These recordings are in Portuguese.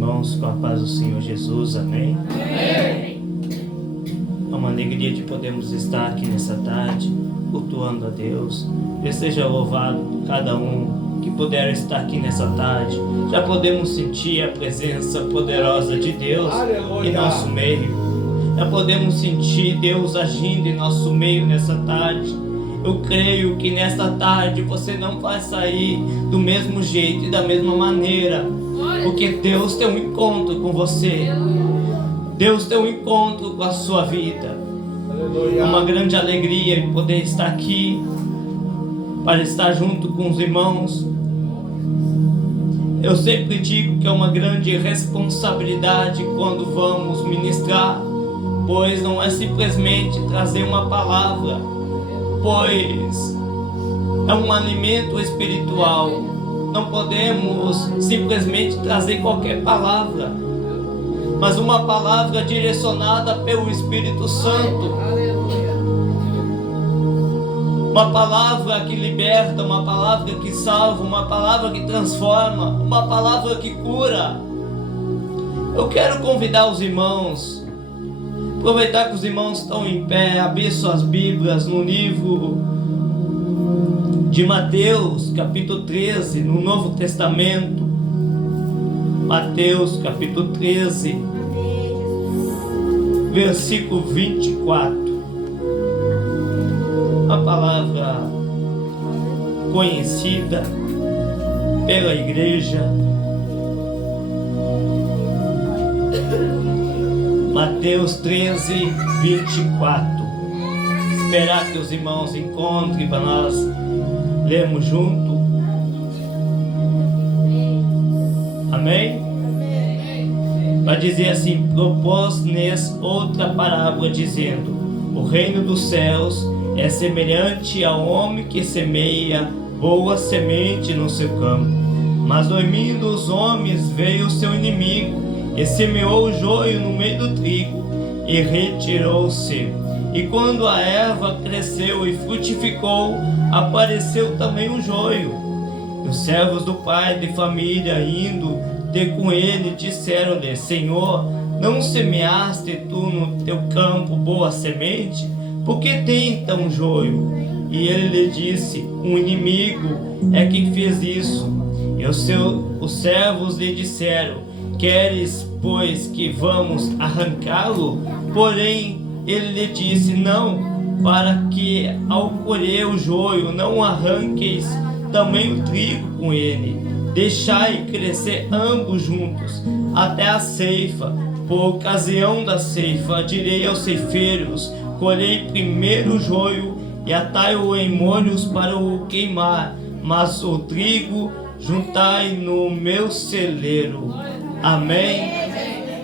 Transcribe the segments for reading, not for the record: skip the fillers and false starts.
irmãos, com a paz do Senhor Jesus, amém? Amém. É uma alegria de podermos estar aqui nessa tarde, cultuando a Deus. Deus seja louvado por cada um que puder estar aqui nessa tarde. Já podemos sentir a presença poderosa de Deus em nosso meio. Já podemos sentir Deus agindo em nosso meio nessa tarde. Eu creio que nessa tarde você não vai sair do mesmo jeito e da mesma maneira, porque Deus tem um encontro com você. Deus tem um encontro com a sua vida. É uma grande alegria poder estar aqui para estar junto com os irmãos. Eu sempre digo que é uma grande responsabilidade quando vamos ministrar, pois não é simplesmente trazer uma palavra, pois é um alimento espiritual. Não podemos simplesmente trazer qualquer palavra, mas uma palavra direcionada pelo Espírito Santo. Uma palavra que liberta, uma palavra que salva, uma palavra que transforma, uma palavra que cura. Eu quero convidar os irmãos, aproveitar que os irmãos estão em pé, abrir suas Bíblias no livro de Mateus, capítulo 13, no Novo Testamento. Mateus, capítulo 13, versículo 24. Uma palavra conhecida pela igreja. Mateus 13, 24. Esperar que os irmãos encontrem para nós lermos junto. Amém? Vai dizer assim: propôs-lhes outra parábola, dizendo: o reino dos céus é semelhante ao homem que semeia boa semente no seu campo. Mas dormindo os homens, veio o seu inimigo e semeou o joio no meio do trigo e retirou-se. E quando a erva cresceu e frutificou, apareceu também o joio. E os servos do pai de família, indo ter com ele, disseram-lhe: Senhor, não semeaste tu no teu campo boa semente? Por que tem então joio? E ele lhe disse: um inimigo é quem fez isso. E os servos lhe disseram: queres, pois, que vamos arrancá-lo? Porém, ele lhe disse: não, para que ao colher o joio não arranqueis também o trigo com ele. Deixai crescer ambos juntos até a ceifa. Por ocasião da ceifa, direi aos ceifeiros: colhei primeiro o joio e atai-o em molhos para o queimar, mas o trigo juntai no meu celeiro. Amém?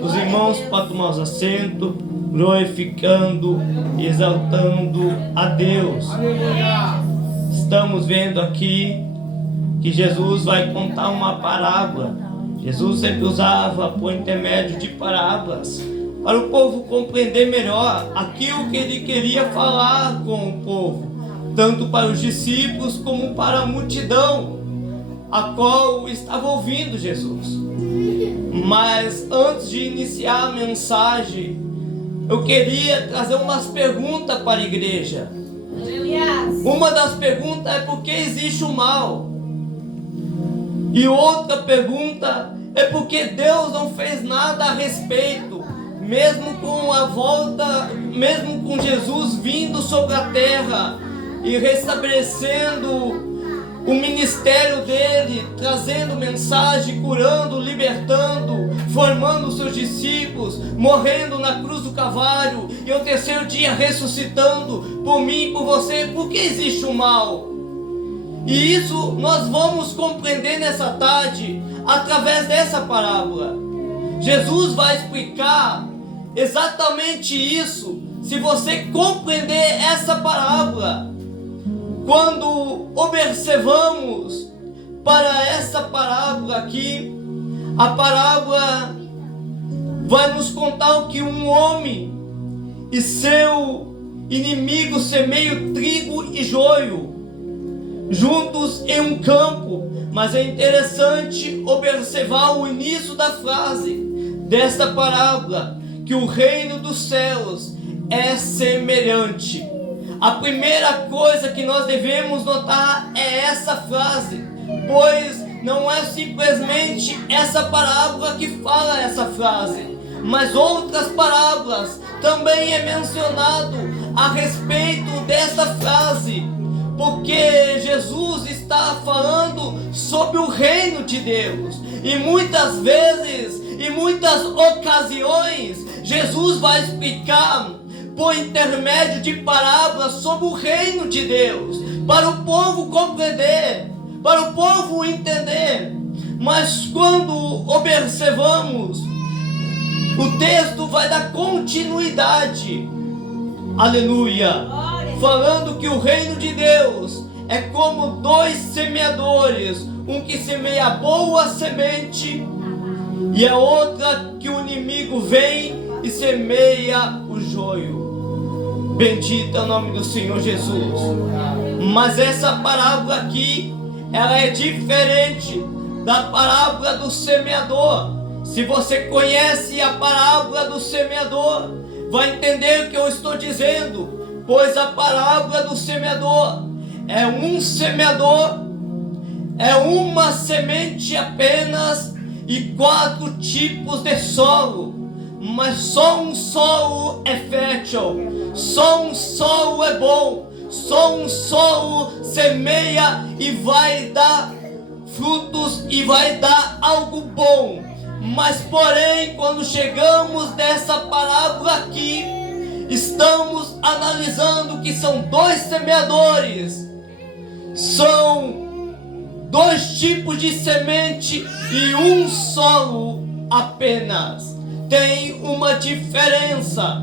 Os irmãos podem tomar os assentos, glorificando e exaltando a Deus. Estamos vendo aqui que Jesus vai contar uma parábola. Jesus sempre usava por intermédio de parábolas para o povo compreender melhor aquilo que ele queria falar com o povo, tanto para os discípulos como para a multidão a qual estava ouvindo Jesus. Mas antes de iniciar a mensagem, eu queria trazer umas perguntas para a igreja. Uma das perguntas é: por que existe o mal? E outra pergunta é: por que Deus não fez nada a respeito? Mesmo com a volta, mesmo com Jesus vindo sobre a terra e restabelecendo o ministério dele, trazendo mensagem, curando, libertando, formando os seus discípulos, morrendo na cruz do Calvário e ao terceiro dia ressuscitando por mim e por você. Por que existe o mal? E isso nós vamos compreender nessa tarde através dessa parábola. Jesus vai explicar exatamente isso se você compreender essa parábola. Quando observamos para essa parábola aqui, a parábola vai nos contar o que um homem e seu inimigo semeiam trigo e joio. juntos em um campo. Mas é interessante observar o início da frase desta parábola, que o reino dos céus é semelhante. A primeira coisa que nós devemos notar é essa frase, pois não é simplesmente essa parábola que fala essa frase, mas outras parábolas também é mencionado a respeito dessa frase, porque Jesus está falando sobre o reino de Deus, e muitas vezes, em muitas ocasiões, Jesus vai explicar por intermédio de parábolas sobre o reino de Deus, para o povo compreender, para o povo entender. Mas quando observamos, o texto vai dar continuidade, aleluia, falando que o reino de Deus é como dois semeadores, um que semeia a boa semente e a outra que o inimigo vem e semeia o joio. Bendito é o nome do Senhor Jesus. Mas essa parábola aqui, ela é diferente da parábola do semeador. Se você conhece a parábola do semeador, vai entender o que eu estou dizendo, pois a parábola do semeador é um semeador, é uma semente apenas e 4 tipos de solo. Mas só um solo é fértil, só um solo é bom, só um solo semeia e vai dar frutos e vai dar algo bom. Mas porém, quando chegamos nessa parábola aqui, estamos analisando que são 2 semeadores, são 2 tipos de semente e um solo apenas. Tem uma diferença.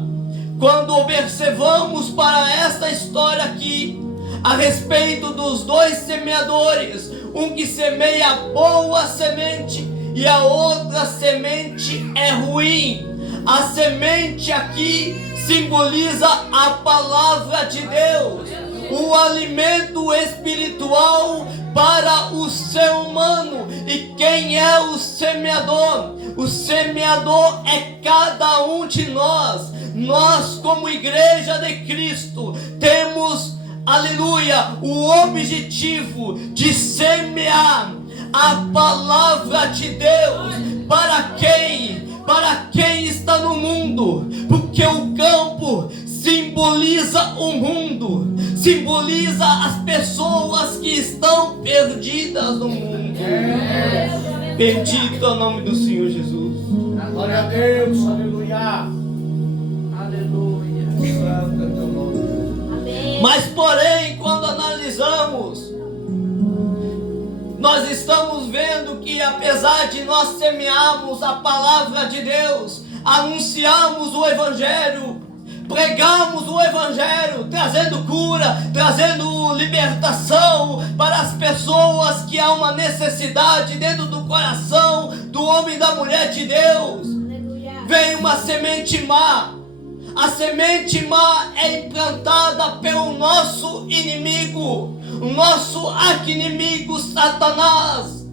Quando observamos para esta história aqui, a respeito dos 2 semeadores, um que semeia a boa semente e a outra semente é ruim. A semente aqui simboliza a palavra de Deus, o alimento espiritual para o ser humano. E quem é o semeador? O semeador é cada um de nós. Nós, como igreja de Cristo, temos, aleluia, o objetivo de semear a palavra de Deus. Para quem? Para quem está no mundo, porque o campo simboliza o mundo, simboliza as pessoas que estão perdidas no mundo. Bendito é o nome do Senhor Jesus. Glória a Deus, aleluia. Aleluia. Santo é teu nome. Mas porém, quando analisamos, nós estamos vendo que apesar de nós semearmos a palavra de Deus, anunciarmos o Evangelho, pregamos o Evangelho, trazendo cura, trazendo libertação para as pessoas que há uma necessidade dentro do coração do homem e da mulher de Deus, vem uma semente má. A semente má é implantada pelo nosso inimigo, o nosso arqui-inimigo Satanás,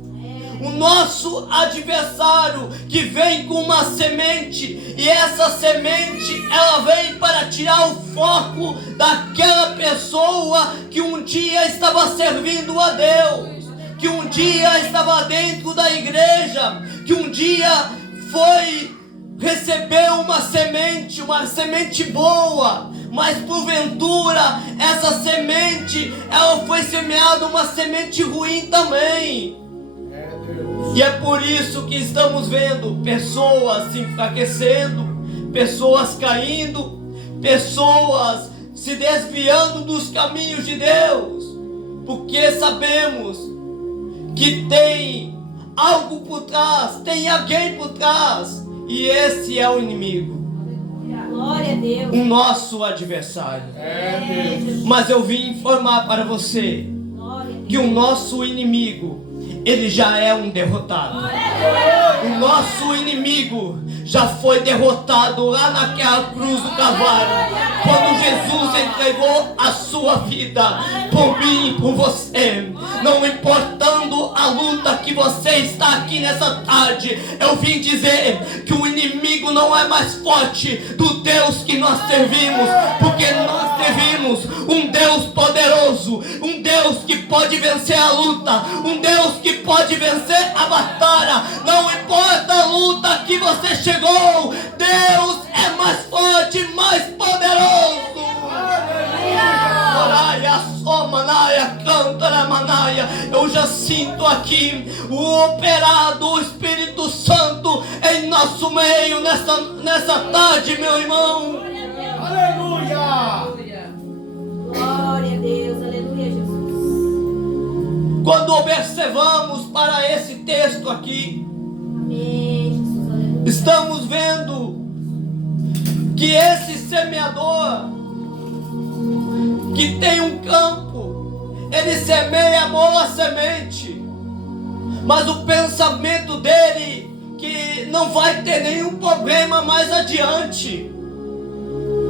o nosso adversário, que vem com uma semente, e essa semente ela vem para tirar o foco daquela pessoa que um dia estava servindo a Deus, que um dia estava dentro da igreja, que um dia recebeu uma semente boa, mas porventura essa semente ela foi semeada uma semente ruim também. E é por isso que estamos vendo pessoas se enfraquecendo, pessoas caindo, pessoas se desviando dos caminhos de Deus, porque sabemos que tem algo por trás, tem alguém por trás, e esse é o inimigo. Glória a Deus. O nosso adversário. Mas eu vim informar para você que o nosso inimigo, ele já é um derrotado. O nosso inimigo já foi derrotado lá naquela cruz do Calvário. Quando Jesus entregou a sua vida por mim e por você, não importando a luta que você está aqui nessa tarde, eu vim dizer que o inimigo não é mais forte do Deus que nós servimos, porque nós servimos um Deus poderoso, um Deus que pode vencer a luta, um Deus que pode vencer a batalha. Não importa a luta que você chegou, Deus é mais forte, mais poderoso. Eu já sinto aqui o operar do Espírito Santo em nosso meio nessa tarde, meu irmão. Aleluia! Glória a Deus, aleluia, Jesus. Quando observamos para esse texto aqui, Amém, Jesus, aleluia. estamos vendo que esse semeador que tem um campo, ele semeia a boa semente, mas o pensamento dele que não vai ter nenhum problema mais adiante.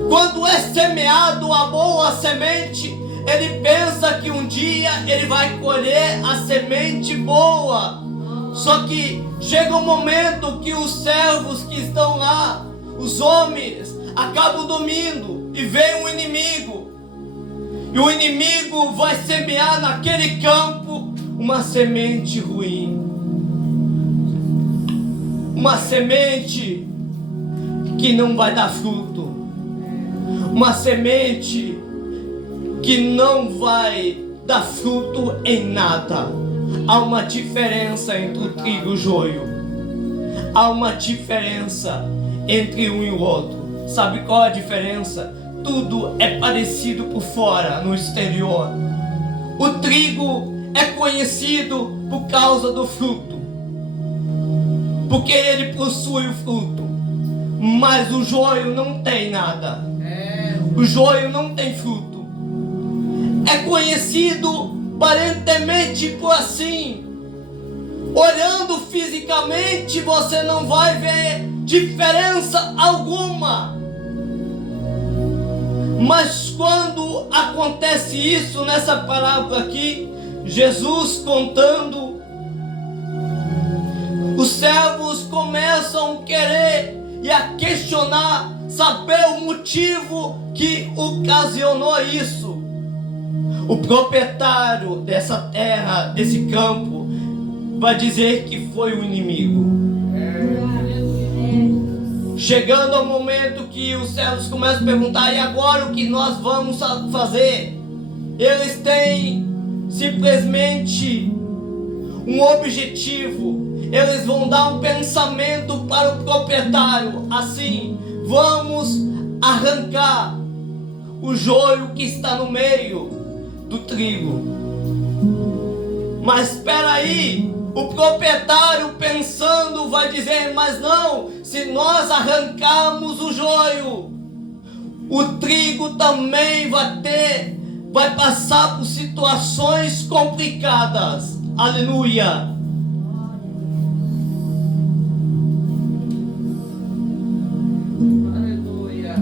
Quando é semeado a boa semente, ele pensa que um dia ele vai colher a semente boa. Só que chega um momento que os servos que estão lá, os homens, acabam dormindo e vem um inimigo. E o inimigo vai semear naquele campo uma semente ruim. Uma semente que não vai dar fruto. Uma semente que não vai dar fruto em nada. Há uma diferença entre o trigo e o joio. Há uma diferença entre um e o outro. Sabe qual é a diferença? Tudo é parecido por fora, no exterior. O trigo é conhecido por causa do fruto, porque ele possui o fruto. Mas o joio não tem nada. O joio não tem fruto. É conhecido aparentemente por assim. Olhando fisicamente, você não vai ver diferença alguma. Mas quando acontece isso nessa parábola aqui, Jesus contando, os servos começam a querer e a questionar, saber o motivo que ocasionou isso. O proprietário dessa terra, desse campo, vai dizer que foi o inimigo. Chegando ao momento que os servos começam a perguntar: e agora o que nós vamos fazer? Eles têm simplesmente um objetivo. Eles vão dar um pensamento para o proprietário, assim: vamos arrancar o joio que está no meio do trigo. Mas espera aí, o proprietário pensando vai dizer: mas não, se nós arrancarmos o joio, o trigo também vai passar por situações complicadas. Aleluia.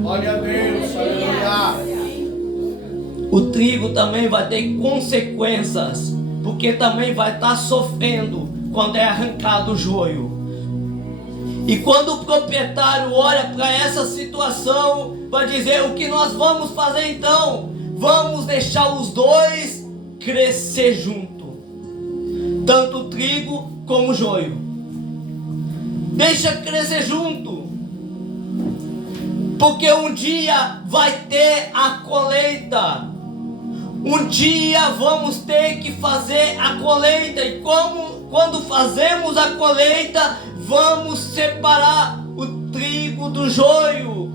Glória a Deus, aleluia. O trigo também vai ter consequências, porque também vai estar sofrendo quando é arrancado o joio. E quando o proprietário olha para essa situação, vai dizer: o que nós vamos fazer então? Vamos deixar os dois crescer junto, tanto o trigo como o joio. Deixa crescer junto, porque um dia vai ter a colheita. Um dia vamos ter que fazer a colheita. E quando fazemos a colheita, vamos separar o trigo do joio.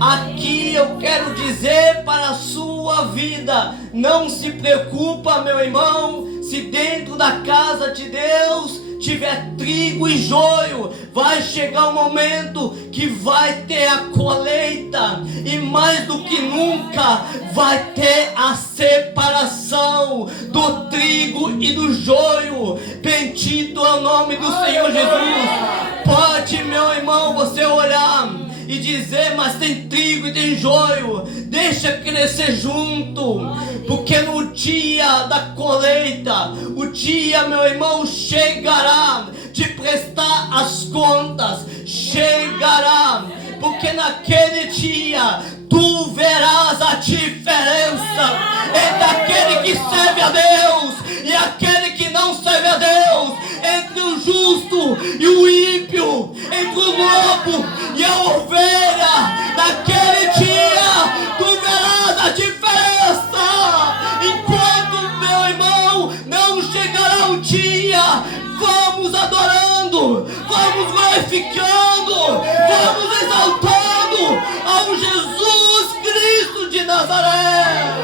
Aqui eu quero dizer para a sua vida: não se preocupa, meu irmão, se dentro da casa de Deus tiver trigo e joio. Vai chegar um momento que vai ter a colheita, e mais do que nunca vai ter a separação do trigo e do joio. Bendito é o nome do Senhor Jesus. Pode, meu irmão, você olhar e dizer, mas tem trigo e tem joio, deixa crescer junto, porque no dia da colheita, o dia, meu irmão, chegará de prestar as contas, chegará, porque naquele dia tu verás a diferença entre aquele que serve a Deus e aquele que não serve a Deus, entre o justo e o ímpio, entre o lobo e a ovelha. Naquele dia tu verás a diferença. Enquanto, meu irmão, não chegará o dia, vamos adorando, vamos glorificando, vamos exaltando ao Jesus Cristo de Nazaré.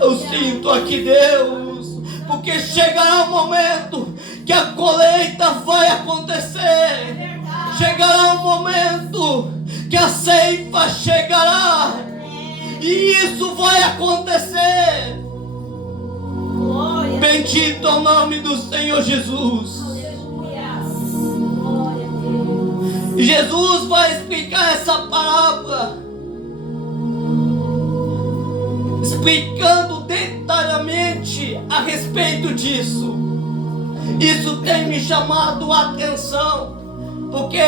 Eu sinto aqui, Deus, porque chegará o momento que a colheita vai acontecer. Chegará o momento que a ceifa chegará. E isso vai acontecer. Bendito é o nome do Senhor Jesus. E Jesus vai explicar essa parábola, explicando detalhadamente a respeito disso. Isso tem me chamado a atenção, porque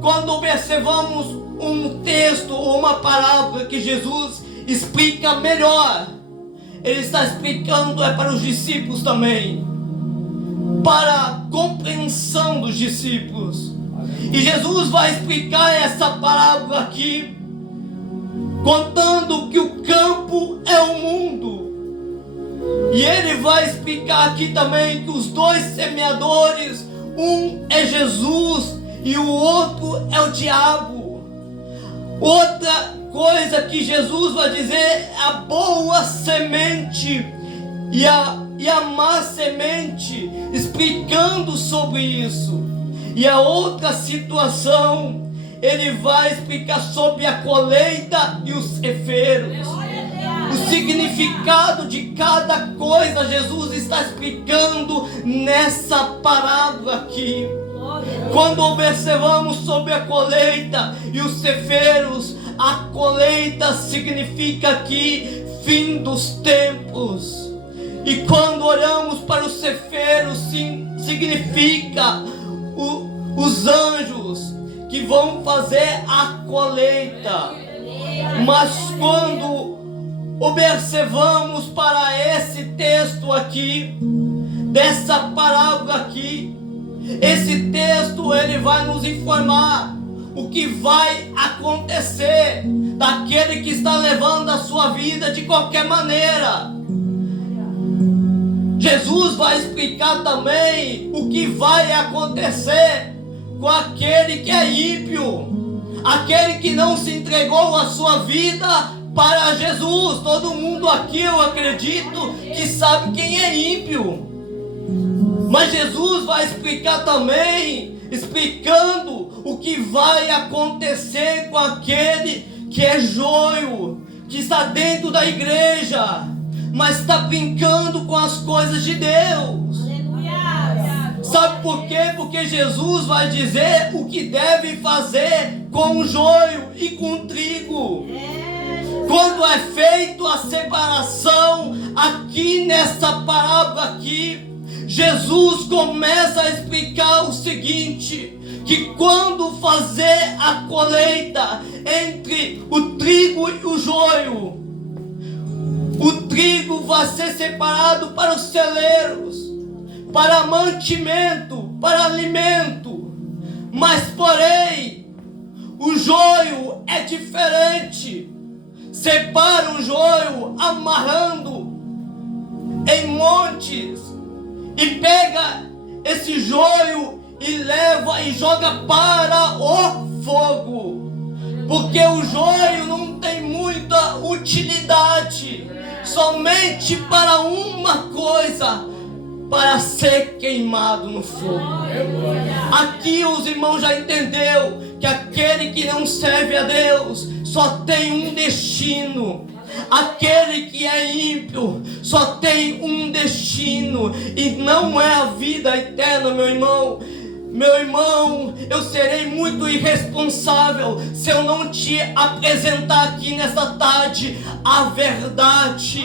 quando observamos um texto ou uma parábola que Jesus explica melhor, Ele está explicando para os discípulos também, para a compreensão dos discípulos. E Jesus vai explicar essa parábola aqui, contando que o campo é o mundo. E Ele vai explicar aqui também que os dois semeadores, um é Jesus e o outro é o diabo. Outra coisa que Jesus vai dizer é a boa semente e a má semente, explicando sobre isso. E a outra situação, Ele vai explicar sobre a colheita e os ceifeiros. O significado de cada coisa Jesus está explicando nessa parábola aqui. Quando observamos sobre a colheita e os ceifeiros, a colheita significa aqui fim dos tempos. E quando olhamos para os ceifeiros, significa os anjos que vão fazer a colheita. Mas quando observamos para esse texto aqui, dessa parábola aqui, esse texto ele vai nos informar o que vai acontecer daquele que está levando a sua vida de qualquer maneira. Jesus vai explicar também o que vai acontecer com aquele que é ímpio, aquele que não se entregou a sua vida para Jesus. Todo mundo aqui, eu acredito, que sabe quem é ímpio. Mas Jesus vai explicar também, explicando o que vai acontecer com aquele que é joio, que está dentro da igreja, mas está brincando com as coisas de Deus. Sabe por quê? Porque Jesus vai dizer o que deve fazer com o joio e com o trigo. Quando é feito a separação aqui nessa parábola aqui, Jesus começa a explicar o seguinte, que quando fazer a colheita entre o trigo e o joio, o trigo vai ser separado para os celeiros, para mantimento, para alimento. Mas porém, o joio é diferente. Separa o joio amarrando em montes e pega esse joio e leva e joga para o fogo, porque o joio não tem muita utilidade, somente para uma coisa, para ser queimado no fogo. Aqui os irmãos já entenderam que aquele que não serve a Deus só tem um destino. Aquele que é ímpio só tem um destino. destino e não é a vida eterna, meu irmão. Meu irmão, eu serei muito irresponsável se eu não te apresentar aqui nessa tarde a verdade.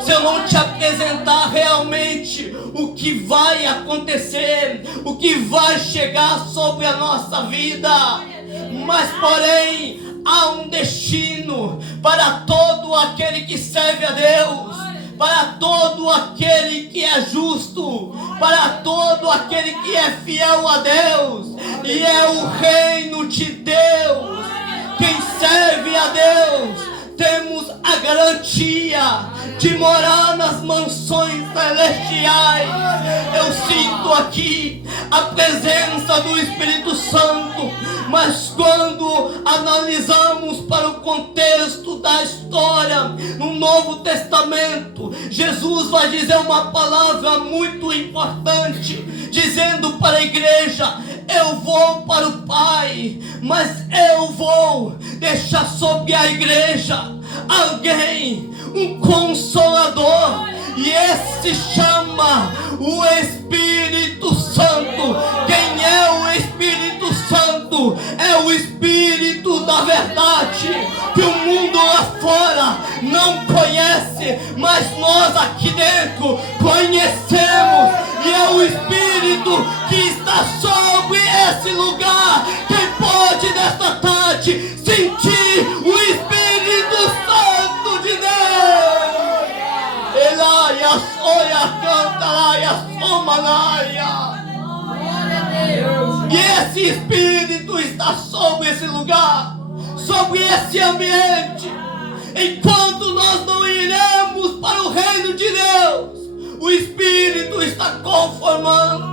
Se eu não te apresentar realmente o que vai acontecer, o que vai chegar sobre a nossa vida. Mas porém, há um destino para todo aquele que serve a Deus, para todo aquele que é justo, para todo aquele que é fiel a Deus, e é o reino de Deus. Quem serve a Deus, temos a garantia de morar nas mansões celestiais. Eu sinto aqui a presença do Espírito Santo, mas quando analisamos para o contexto da história, no Novo Testamento, Jesus vai dizer uma palavra muito importante, dizendo para a igreja: eu vou para o Pai, mas eu vou deixar sobre a igreja alguém, um consolador, e esse se chama o Espírito Santo. Quem é o Espírito Santo? É o Espírito da verdade, que o mundo lá fora não conhece, mas nós aqui dentro conhecemos, e é o Espírito que está sobre esse lugar. Quem pode nesta tarde sentir o Espírito Santo de Deus? Elaia, soia, canta, laia, somanaia. E esse Espírito está sobre esse lugar, sobre esse ambiente. Enquanto nós não iremos para o reino de Deus, o Espírito está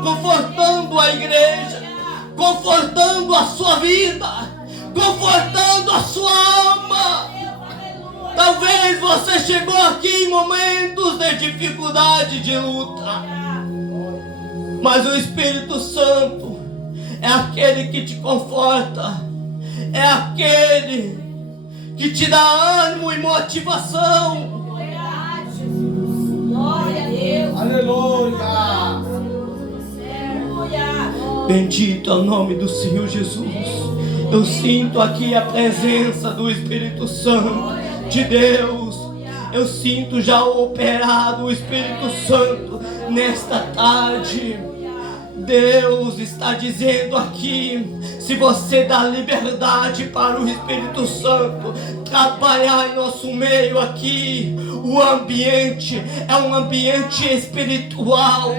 confortando a igreja, confortando a sua vida, confortando a sua alma. Talvez você chegou aqui em momentos de dificuldade, de luta, mas o Espírito Santo é aquele que te conforta, é aquele que te dá ânimo e motivação. Glória a Deus. Aleluia. Bendito é o nome do Senhor Jesus. Eu sinto aqui a presença do Espírito Santo de Deus. Eu sinto já operado o Espírito Santo nesta tarde. Deus está dizendo aqui: se você dá liberdade para o Espírito Santo trabalhar em nosso meio aqui, o ambiente é um ambiente espiritual.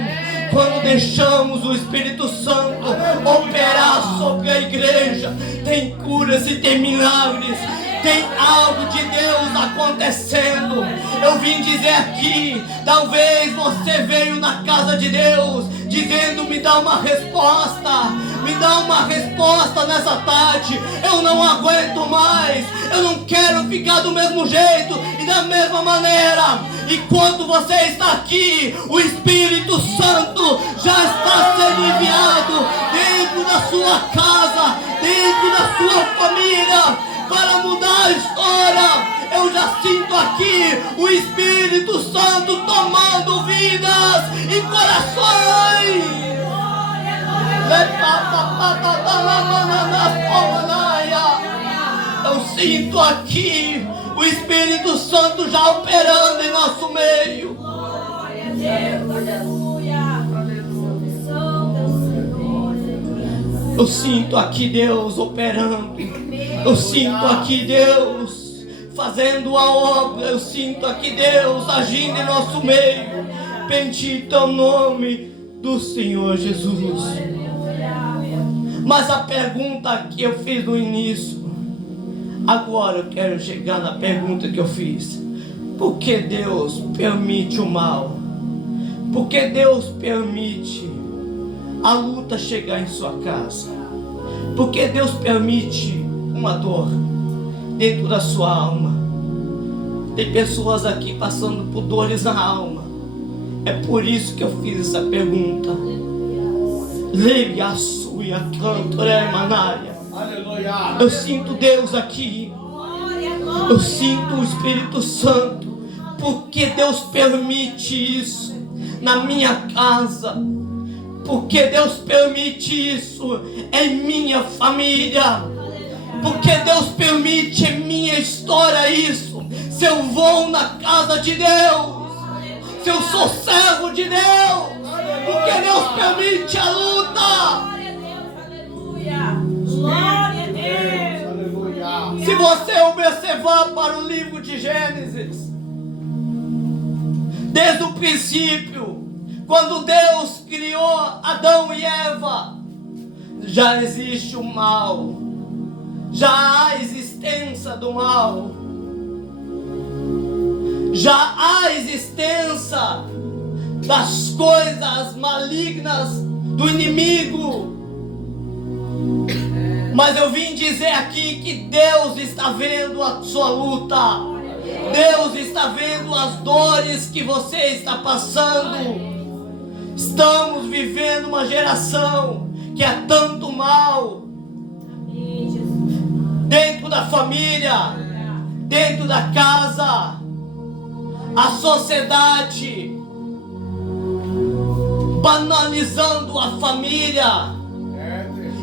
Quando deixamos o Espírito Santo operar sobre a igreja, tem curas e tem milagres. Tem algo de Deus acontecendo. Eu vim dizer aqui, talvez você veio na casa de Deus dizendo: me dá uma resposta, me dá uma resposta nessa tarde. Eu não aguento mais, eu não quero ficar do mesmo jeito e da mesma maneira. E quando você está aqui, o Espírito Santo já está sendo enviado dentro da sua casa, dentro da sua família, para mudar a história. Eu já sinto aqui o Espírito Santo tomando vidas e corações. Eu sinto aqui o Espírito Santo já operando em nosso meio. Glória a Deus, aleluia. Eu sinto aqui Deus operando. Eu sinto aqui Deus fazendo a obra. Eu sinto aqui Deus agindo em nosso meio. Bendito é o nome do Senhor Jesus. Mas a pergunta que eu fiz no início, agora eu quero chegar na pergunta que eu fiz: por que Deus permite o mal? Por que Deus permite a luta chegar em sua casa? Por que Deus permite uma dor dentro da sua alma? Tem pessoas aqui passando por dores na alma. É por isso que eu fiz essa pergunta. Leia a sua cantoremanaia. Aleluia. Eu sinto Deus aqui. Eu sinto o Espírito Santo. Porque Deus permite isso? na minha casa. Porque Deus permite isso em minha família. Porque Deus permite em minha história isso. Se eu vou na casa de Deus, se eu sou servo de Deus, porque Deus permite a luta. Glória a Deus. Aleluia. Se você observar para o livro de Gênesis, desde o princípio, quando Deus criou Adão e Eva, já existe o mal, já há a existência do mal, já há a existência das coisas malignas do inimigo. Mas eu vim dizer aqui que Deus está vendo a sua luta. Deus está vendo as dores que você está passando. Estamos vivendo uma geração que é tanto mal dentro da família, dentro da casa, a sociedade banalizando a família,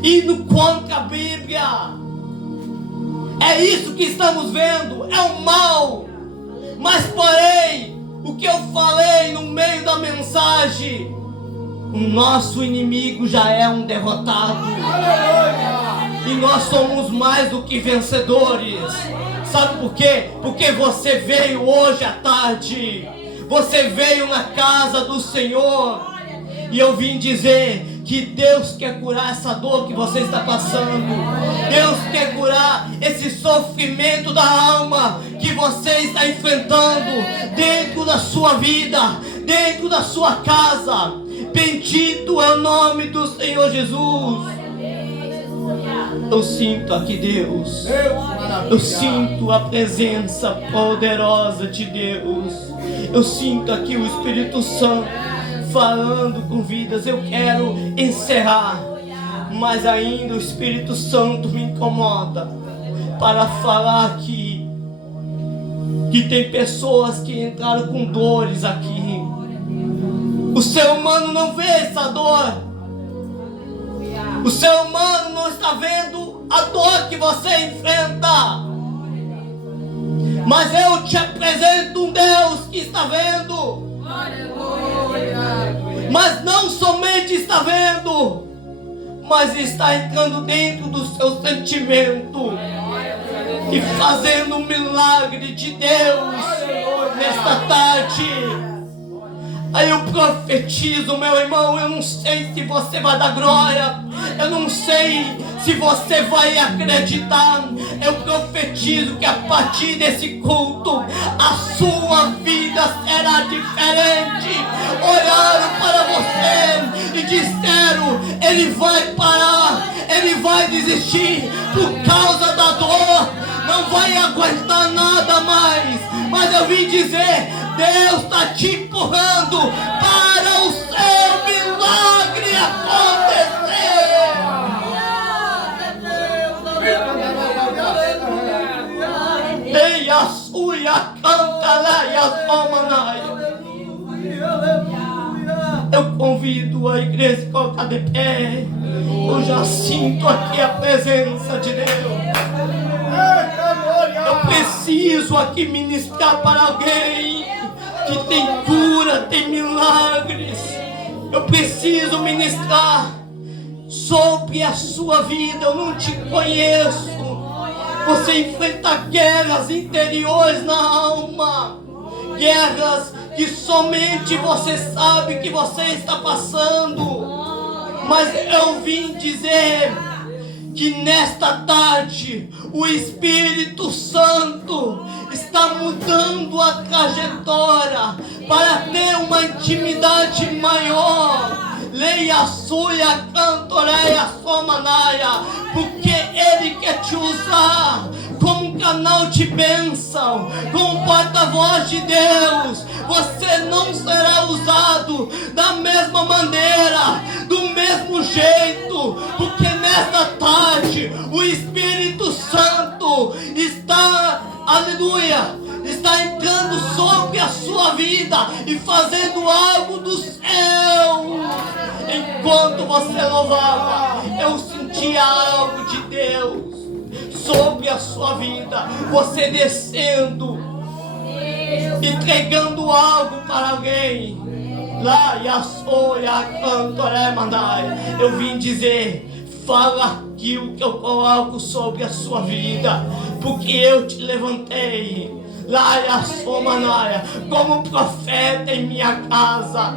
indo contra a Bíblia. É isso que estamos vendo, é o mal. Mas porém, o que eu falei no meio da mensagem, o nosso inimigo já é um derrotado. E nós somos mais do que vencedores. Sabe por quê? Porque você veio hoje à tarde, você veio na casa do Senhor, e eu vim dizer que Deus quer curar essa dor que você está passando. Deus quer curar esse sofrimento da alma que você está enfrentando dentro da sua vida, dentro da sua casa. Bendito é o nome do Senhor Jesus. Eu sinto aqui Deus. Eu sinto a presença poderosa de Deus. Eu sinto aqui o Espírito Santo falando com vidas. Eu quero encerrar, mas ainda o Espírito Santo me incomoda para falar aqui que tem pessoas que entraram com dores aqui. O ser humano não vê essa dor. O ser humano não está vendo a dor que você enfrenta. Mas eu te apresento um Deus que está vendo. Mas não somente está vendo, mas está entrando dentro do seu sentimento e fazendo um milagre de Deus nesta tarde. Aí eu profetizo, meu irmão, eu não sei se você vai dar glória, eu não sei se você vai acreditar. Eu profetizo que a partir desse culto a sua vida será diferente. Olharam para você e disseram: ele vai parar, ele vai desistir por causa da dor, não vai aguentar nada mais. Mas eu vim dizer: Deus está te empurrando para o seu milagre acontecer. Ei, a suia canta lá e a almanaia. Eu convido a igreja a colocar de pé. Eu já sinto aqui a presença de Deus. Eu preciso aqui ministrar para alguém que tem cura, tem milagres. Eu preciso ministrar sobre a sua vida. Eu não te conheço. Você enfrenta guerras interiores na alma, guerras que somente você sabe que você está passando. Mas eu vim dizer que nesta tarde o Espírito Santo está mudando a trajetória para ter uma intimidade maior. Leia a sua cantoreia somanaia, porque Ele quer te usar como um canal de bênção, como porta-voz de Deus. Você não será usado da mesma maneira, do mesmo jeito, porque nesta tarde o Espírito Santo está, aleluia, está entrando sobre a sua vida. vida e fazendo algo do céu. Enquanto você louvava, eu sentia algo de Deus sobre a sua vida. Você descendo, entregando algo para alguém. Lá, eu vim dizer: fala aquilo que eu coloco sobre a sua vida, porque eu te levantei como profeta em minha casa,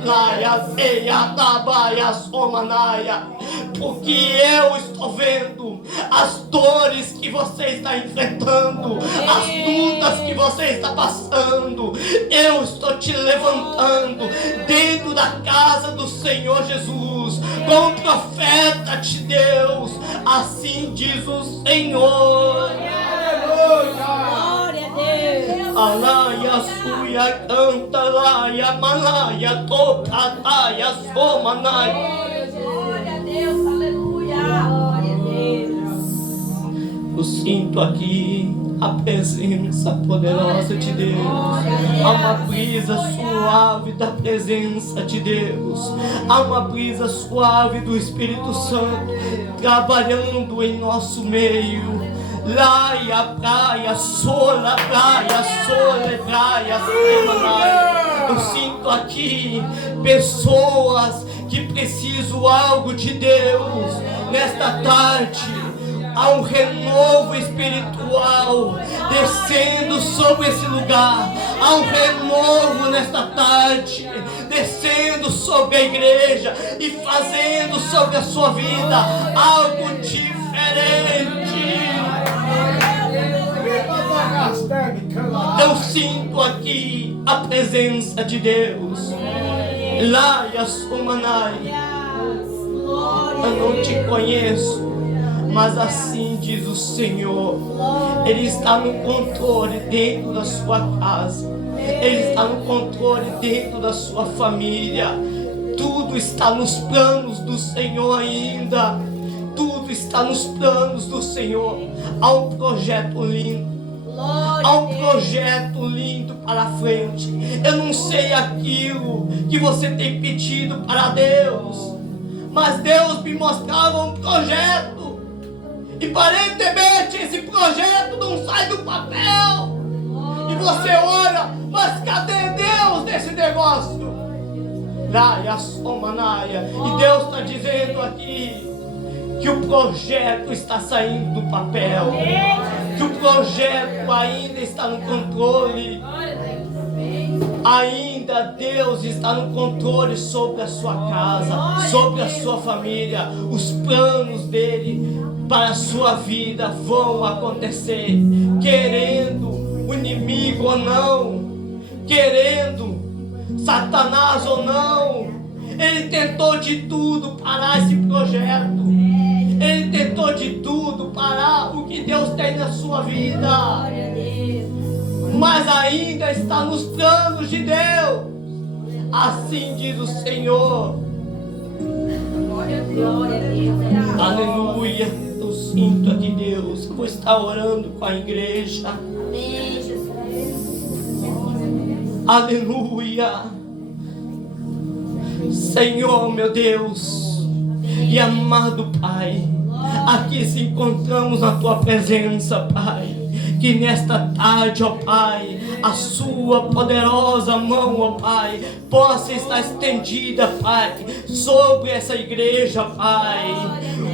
porque eu estou vendo as dores que você está enfrentando, as lutas que você está passando. Eu estou te levantando dentro da casa do Senhor Jesus, como profeta de Deus. Assim diz o Senhor. Glória a Deus. Alaya suya canta laia malaya topataya somanai. Glória a Deus, aleluia. Glória a Deus. Eu sinto aqui a presença poderosa de Deus. Há uma brisa suave da presença de Deus. Há uma brisa suave do Espírito Santo trabalhando em nosso meio. Laia, praia, sola, praia, semanai. Eu sinto aqui pessoas que precisam algo de Deus nesta tarde. Há um renovo espiritual descendo sobre esse lugar. Há um renovo nesta tarde descendo sobre a igreja e fazendo sobre a sua vida algo diferente. Eu sinto aqui a presença de Deus. Laia Somanai. Eu não te conheço, mas assim diz o Senhor. Ele está no controle dentro da sua casa. Ele está no controle dentro da sua família. Tudo está nos planos do Senhor ainda. Tudo está nos planos do Senhor. Há um projeto lindo. Há um projeto lindo para frente. Eu não sei aquilo que você tem pedido para Deus, mas Deus me mostrava um projeto. E aparentemente esse projeto não sai do papel. E você ora, mas cadê Deus nesse negócio? E Deus está dizendo aqui que o projeto está saindo do papel, que o projeto ainda está no controle. Ainda Deus está no controle sobre a sua casa, sobre a sua família. Os planos dele para a sua vida vão acontecer, querendo o inimigo ou não, querendo Satanás ou não. Ele tentou de tudo parar esse projeto. Ele tentou de tudo parar o que Deus tem na sua vida. Mas ainda está nos planos de Deus. Assim diz o Senhor. Aleluia. Eu sinto aqui Deus. Eu vou estar orando com a igreja. Aleluia. Senhor, meu Deus e amado Pai, aqui se encontramos na Tua presença, Pai. Que nesta tarde, ó Pai, a Sua poderosa mão, ó Pai, possa estar estendida, Pai, sobre essa igreja, Pai.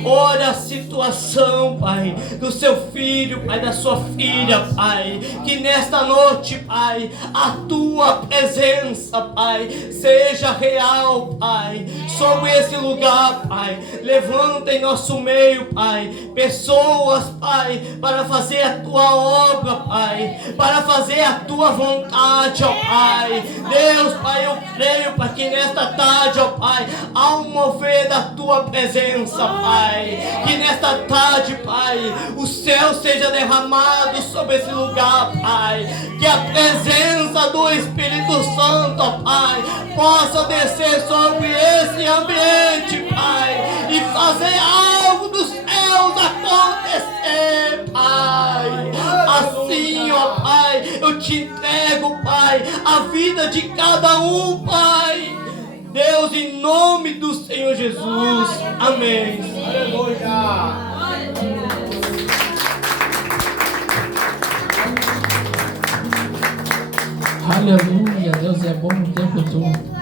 Olha a situação, Pai, do seu filho, Pai, da sua filha, Pai. Que nesta noite, Pai, a Tua presença, Pai, seja real, Pai, sobre esse lugar, Pai. Levanta em nosso meio, Pai, pessoas, Pai, para fazer a Tua obra, Pai, para fazer a Tua vontade, ó Pai. Deus, Pai, eu creio, Pai, que nesta tarde, ó Pai, há um mover da Tua presença, Pai. Que nesta tarde, Pai, o céu seja derramado sobre esse lugar, Pai. Que a presença do Espírito Santo, ó Pai, possa descer sobre esse ambiente, Pai, e fazer algo dos céus acontecer, Pai. Assim, ó Pai, eu te entrego, Pai, a vida de cada um, Pai. Deus, em nome do Senhor Jesus. Amém. Aleluia. Aleluia, Deus é bom o tempo todo.